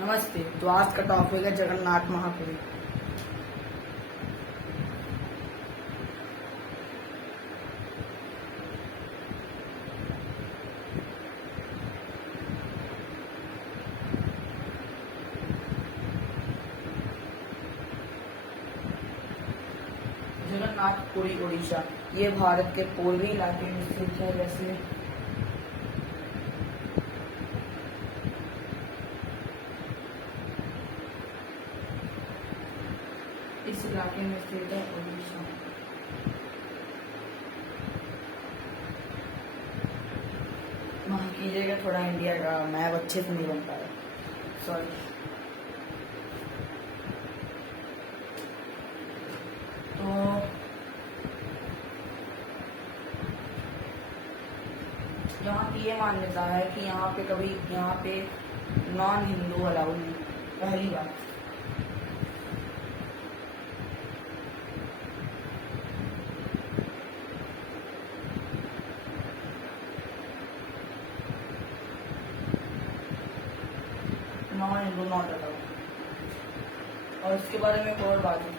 नमस्ते। तो आज का टॉपिक है जगन्नाथ महापुरी। जगन्नाथपुरी उड़ीसा ये भारत के पूर्वी इलाके में स्थित है। जैसे इस इलाके में स्थित है उड़ीसा। माफ कीजिएगा, थोड़ा इंडिया का मैप अच्छे से नहीं बन पाया, सॉरी। तो यहाँ की ये मान्यता है कि यहाँ पे नॉन हिंदू अलाउड नहीं, पहली बात। Non Hindu not allowed. और इसके बारे में एक और बात है,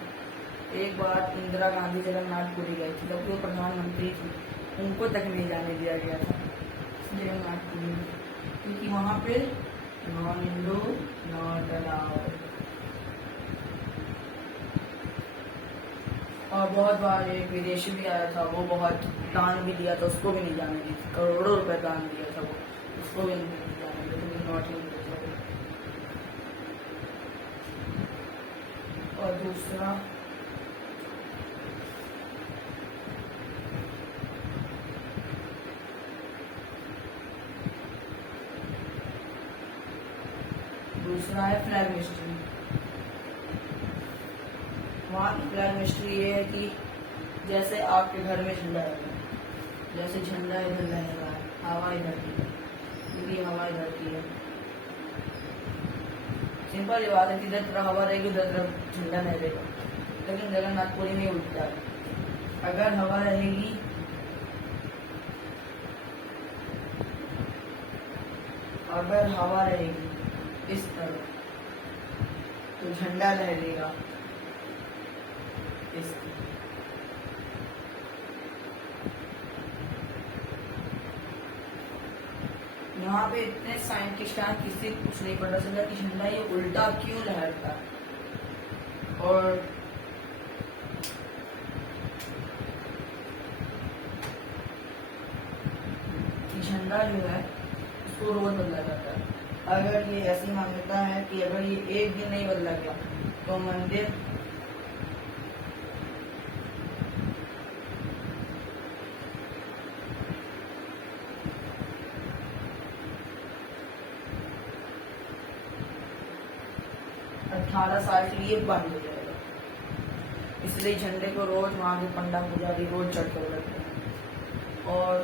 एक बार इंदिरा गांधी जगन्नाथपुरी गई थी, जब वो प्रधानमंत्री थी, उनको तक नहीं जाने दिया गया था जगन्नाथपुरी में, क्योंकि वहाँ पे नॉन हिंदू नॉट अलाउड। और बहुत बार एक विदेशी भी आया था, वो बहुत दान भी दिया था, उसको भी नहीं जाने दी, करोड़ों रुपए दान दिया था वो, उसको भी नहीं जाने दिया, नॉट हिंदू। और दूसरा है फ्लैग मिस्ट्री। वहाँ की फ्लैग मिस्ट्री ये है कि जैसे आपके घर में झंडा है, जैसे झंडा इधर लहर रहा है, हवा इधर की है, क्योंकि हवा इधर की है। सिंपल ये बात है कि जिधर तरफ हवा रहेगी उधर तरफ झंडा लहरेगा। लेकिन जगन्नाथपुरी में उल्टा है, अगर हवा रहेगी इस तरफ तो झंडा लहरेगा इस तरफ। यहाँ पे इतने साइंटिस्ट हैं, किसी को कुछ नहीं पता चला कि झंडा ये उल्टा क्यों लहरता है। और झंडा जो है उसको रोज बदला जाता है। अगर ये ऐसी मान्यता है कि अगर ये एक दिन नहीं बदला गया तो मंदिर अठारह साल के लिए बंद हो जाएगा। इसलिए झंडे को रोज वहां के पंडा पुजारी रोज चढ़ कर रखते हैं। और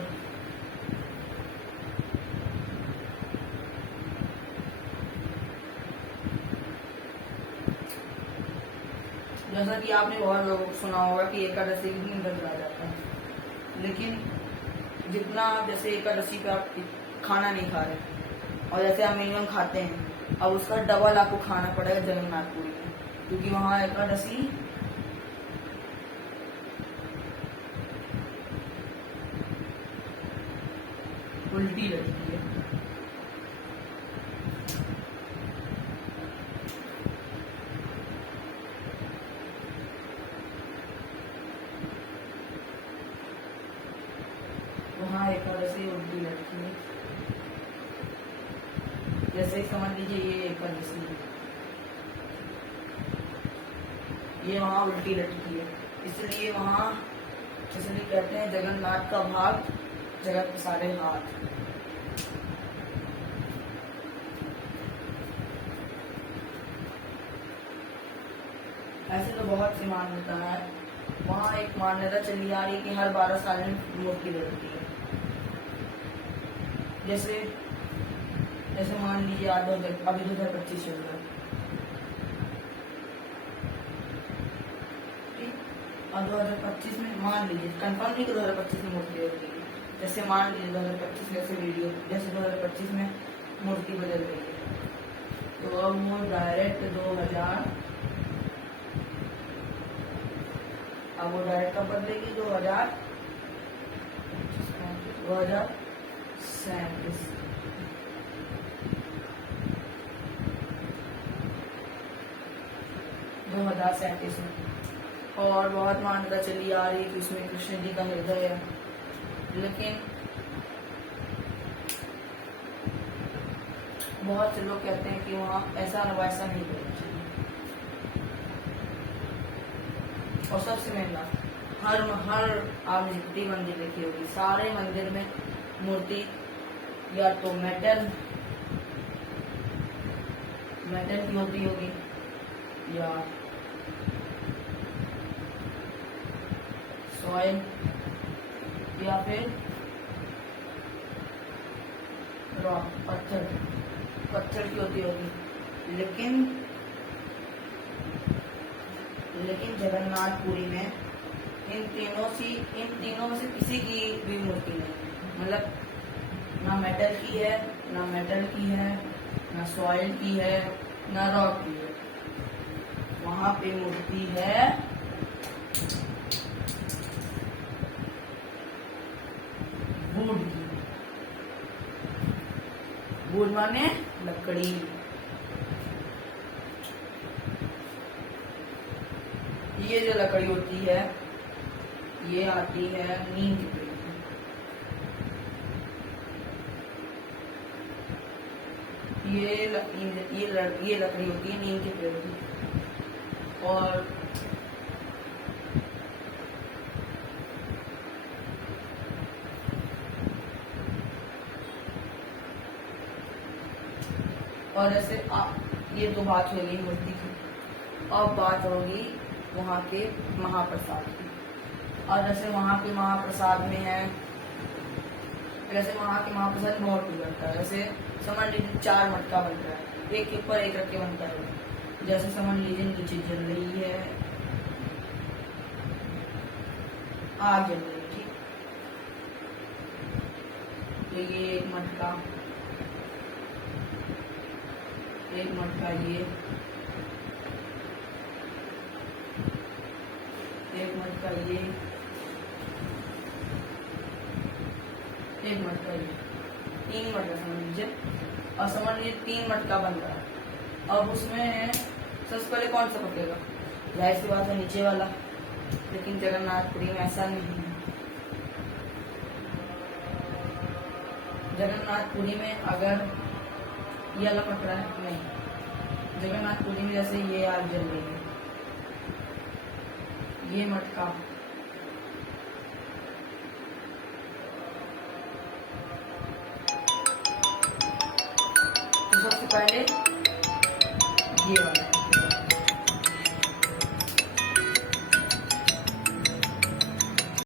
जैसा कि आपने बहुत लोगों को सुना होगा कि एकादशी के दिन व्रत रहा जाता है, लेकिन जितना जैसे एकादशी पे आप खाना नहीं खा रहे और जैसे आप मिनिमम खाते हैं, अब उसका डबल आपको खाना पड़ेगा जगन्नाथपुरी में, क्योंकि वहां एकादशी उल्टी लगती है। वहाँ एकादशी उल्टी लटकी है। जैसे समझ लीजिए ये एकादशी है, ये वहाँ उल्टी लटकी है, इसलिए वहाँ इसलिए कहते हैं जगन्नाथ का भाग जगत के सारे हाथ। ऐसे तो बहुत सी मान्यता है। वहाँ एक मान्यता चली आ रही है कि हर 12 साल में मूर्ति बदलती है। जैसे मान लीजिए अभी 2025 चल रहा है, और 2025 में मान लीजिए, कंफर्म नहीं कि 2025 में मूर्ति बदलेगी, जैसे मान लीजिए 2025 में ऐसे वीडियो, जैसे 2025 में मूर्ति बदल रही है, तो अब वो डायरेक्ट 2000, अब वो डायरेक्ट कब बदलेगी? 2037 2037 में। और बहुत मान्यता चली आ रही कि उसमें कृष्ण जी का हृदय है, लेकिन बहुत से लोग कहते हैं कि वहाँ ऐसा वैसा नहीं होना चाहिए। और सबसे महंगा हर आपने जितनी मंदिर देखी होगी, सारे मंदिर में मूर्ति या तो मेटल की होती होगी या सॉइल या फिर रॉक पत्थर की होती होगी। लेकिन जगन्नाथपुरी में इन तीनों में से किसी की भी मूर्ति नहीं, मतलब ना मेटल की है, ना सॉइल की है, ना रॉक की है। वहां पे मूर्ति है वुड की। वुड माने लकड़ी। ये जो लकड़ी होती है ये आती है नीम के पेड़ की। ये लकड़ी होती है नीम के पेड़ की। और जैसे ये तो बात हो गई मूर्ति की। अब बात होगी वहाँ के महाप्रसाद की। और जैसे वहाँ के महाप्रसाद में है, जैसे वहाँ के महाप्रसाद बहुत ही बनता है। जैसे समझ लीजिए 4 मटका बन रहा है, एक के ऊपर एक रख के बनता है। जैसे समझ लीजिए नीचे जल रही है, आग जल रही है, ठीक। तो ये एक मटका ये, एक मटका ये, एक मटका ये, 3 मटका समझ लीजिए। और समझ लीजिए 3 मटका बन रहा है। अब उसमें सबसे पहले कौन सा पकेगा? जाहिर सी बात है नीचे वाला। लेकिन जगन्नाथपुरी में ऐसा नहीं है। जगन्नाथपुरी में अगर ये वाला पक रहा है, नहीं, जगन्नाथपुरी में जैसे ये आग जल रही है, ये मटका तो सबसे पहले ये वाला